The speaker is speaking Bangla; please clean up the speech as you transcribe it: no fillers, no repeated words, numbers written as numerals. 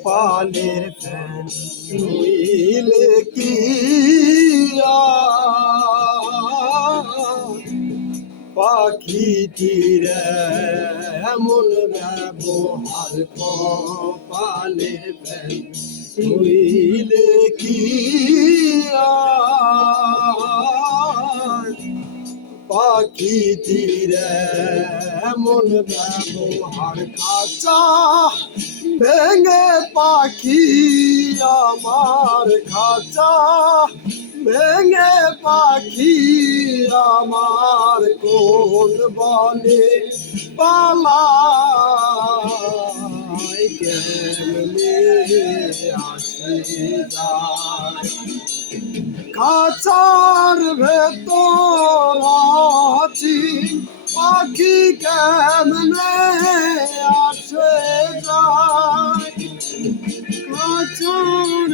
কপালের ফ্যান হইলে কি পাখিটির এমন ব্যবহার কপালের ফ্যান হইলে কি পাখিটির এমন ব্যবহার কাঁচা ভেঙে পাখি আমার খাঁচা ভেঙে পাখি আমার কোন বনে পালায় কেমনে আসে যায় খাঁচার ভেতর আছি পাখি কেমনে আসে যায় খাঁচার